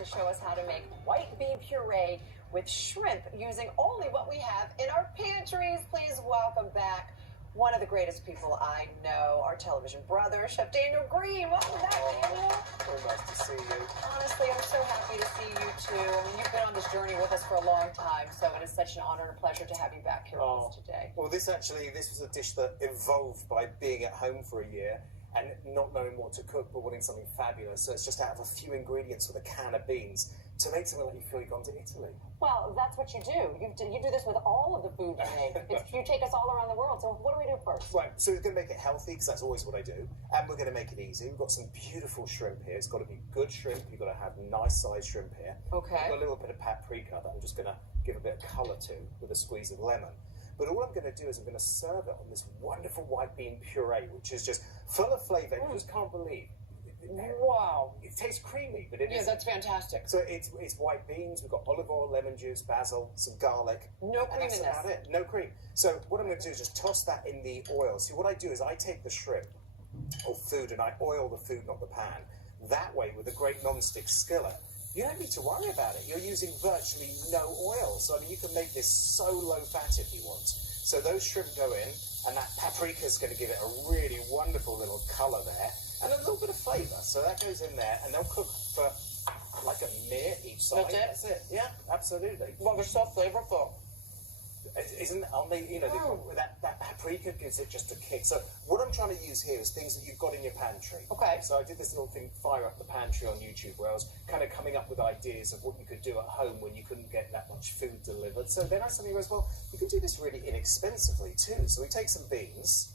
to show us how to make white bean puree with shrimp using only what we have in our pantries. Please welcome back one of the greatest people I know, our television brother, Chef Daniel Green. Welcome back, Daniel. Very nice to see you. Honestly, I'm so happy to see you too. I mean, you've been on this journey with us for a long time, so it is such an honor and a pleasure to have you back here with us today. Well, this was a dish that evolved by being at home for a year and not knowing what to cook but wanting something fabulous. So it's just out of a few ingredients with a can of beans to make something like you feel you've gone to Italy. Well, that's what you do. You do this with all of the food you make. You take us all around the world. So what do we do first? Right, so we're going to make it healthy because that's always what I do. And we're going to make it easy. We've got some beautiful shrimp here. It's got to be good shrimp. You've got to have nice sized shrimp here. Okay. I've got a little bit of paprika that I'm just going to give a bit of colour to with a squeeze of lemon. But all I'm going to do is I'm going to serve it on this wonderful white bean puree, which is just full of flavour. You just can't believe. Wow. It tastes creamy, but it is. Yeah, that's fantastic. So it's white beans, we've got olive oil, lemon juice, basil, some garlic. No cream in this. this. That's about it. No cream. So what I'm going to do is just toss that in the oil. See, what I do is I take the shrimp or food and I oil the food, not the pan. That way, with a great non-stick skillet, you don't need to worry about it. You're using virtually no oil. So, I mean, you can make this so low fat if you want. So those shrimp go in, and that paprika is going to give it a really wonderful little colour there, and a little bit of flavour. So that goes in there, and they'll cook for like a minute each side. That's it? Yeah, absolutely. Well, they're so flavorful. Isn't that paprika gives it just a kick. So what I'm trying to use here is things that you've got in your pantry. Okay. So I did this little thing, Fire Up the Pantry on YouTube, where I was kind of coming up with ideas of what you could do at home when you couldn't get that much food delivered. So then I suddenly realized, well, you can do this really inexpensively too. So we take some beans.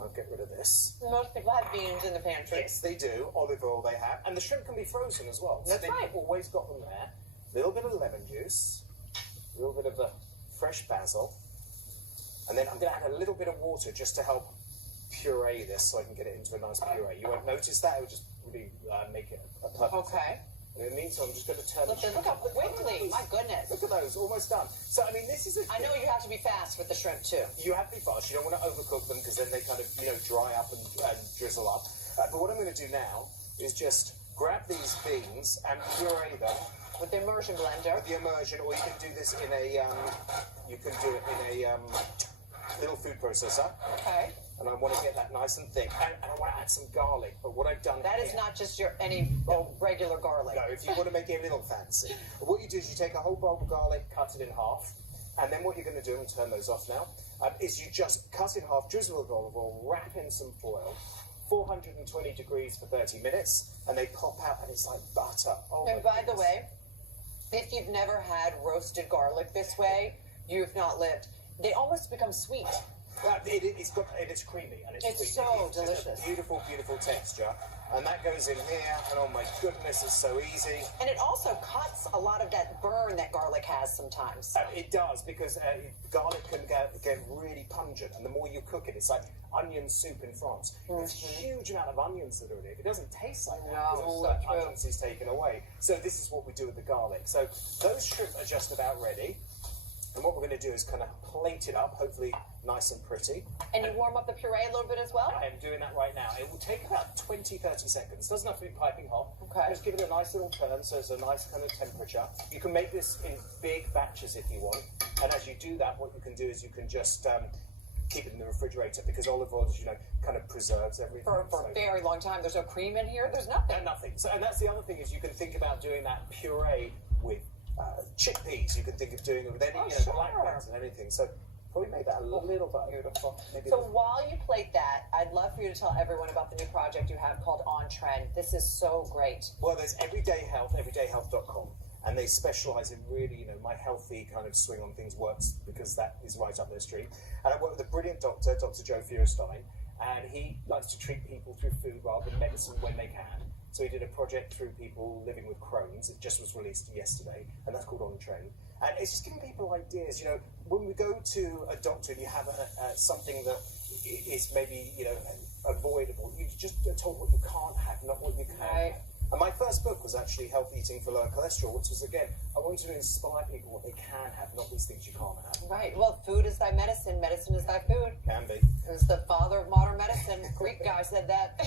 I'll get rid of this. Most people have beans in the pantry. Yes, they do. Olive oil they have. And the shrimp can be frozen as well. That's right. You've always got them there. A little bit of lemon juice. A little bit of the fresh basil. And then I'm going to add a little bit of water just to help puree this so I can get it into a nice puree. You won't notice that. It will just really make it a perfect. Okay. And in the meantime, I'm just going to turn Look how quickly. My goodness. Look at those. Almost done. So, I mean, this is I know you have to be fast with the shrimp, too. You have to be fast. You don't want to overcook them because then they kind of, dry up and drizzle up. But what I'm going to do now is just grab these beans and puree them. With the immersion blender. With the immersion, or you can do this in a, little food processor. Okay. And I want to get that nice and thick. And I want to add some garlic. But what I've done That is not just your regular garlic. No, if you want to make it a little fancy. What you do is you take a whole bulb of garlic, cut it in half. And then what you're going to do, and turn those off now, is you just cut in half, drizzle with olive oil, wrap in some foil, 420 degrees for 30 minutes, and they pop out and it's like butter. Oh, and by the way, if you've never had roasted garlic this way, you've not lived. They almost become sweet. It's creamy and it's sweet. So it's delicious. Just a beautiful, beautiful texture. And that goes in here, and oh my goodness, it's so easy. And it also cuts a lot of that burn that garlic has sometimes. It does, because garlic can get really pungent, and the more you cook it, it's like onion soup in France. There's a huge amount of onions that are in it. It doesn't taste like that, because all that pungency is taken away. So this is what we do with the garlic. So those shrimp are just about ready. And what we're going to do is kind of plate it up, hopefully nice and pretty. And you warm up the puree a little bit as well? I am doing that right now. It will take about 20-30 seconds. Doesn't have to be piping hot. Okay. Just give it a nice little turn so it's a nice kind of temperature. You can make this in big batches if you want. And as you do that, what you can do is you can just keep it in the refrigerator, because olive oil, as you know, kind of preserves everything. For a very long time. There's no cream in here. There's nothing. Nothing. So, and that's the other thing, is you can think about doing that puree with chickpeas. You can think of doing it with any black beans and anything. So probably make that a little bit beautiful. So while you plate that, I'd love for you to tell everyone about the new project you have called On Trend. This is so great. Well, there's Everyday Health, everydayhealth.com, and they specialise in really, my healthy kind of swing on things works, because that is right up their street. And I work with a brilliant doctor, Dr. Joe Feuerstein, and he likes to treat people through food rather than medicine when they can. So he did a project through people living with Crohn's. It just was released yesterday, and that's called On Trend. And it's just giving people ideas. When we go to a doctor and you have something that is maybe, avoidable, you just are told what you can't have, not what you can have. And my first book was actually Health Eating for Lower Cholesterol, which was, again, I wanted to inspire people what they can have, not these things you can't have. Right. Well, food is thy medicine. Medicine is thy food. Can be. It was the father of modern medicine. Greek guy said that.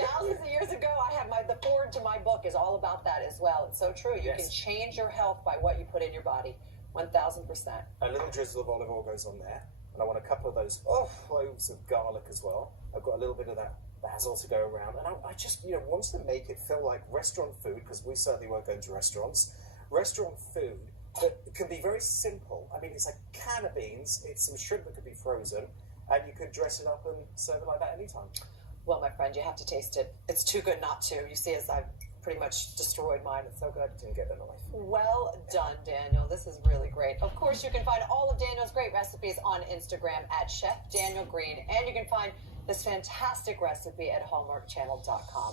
Thousands of years ago, I had the forward to my my book is all about that as well. It's so true. You can change your health by what you put in your body. 1,000%. A little drizzle of olive oil goes on there, and I want a couple of those cloves of garlic as well. I've got a little bit of that basil to go around, and I just wanted to make it feel like restaurant food, because we certainly weren't going to restaurants. Restaurant food that can be very simple. I mean, it's a can of beans, it's some shrimp that could be frozen, and you could dress it up and serve it like that anytime. Well, my friend, you have to taste it. It's too good not to. You see, as I've pretty much destroyed mine. It's so good. Didn't get a knife. Well done, Daniel. This is really great. Of course, you can find all of Daniel's great recipes on Instagram at Chef Daniel Green, and you can find this fantastic recipe at hallmarkchannel.com.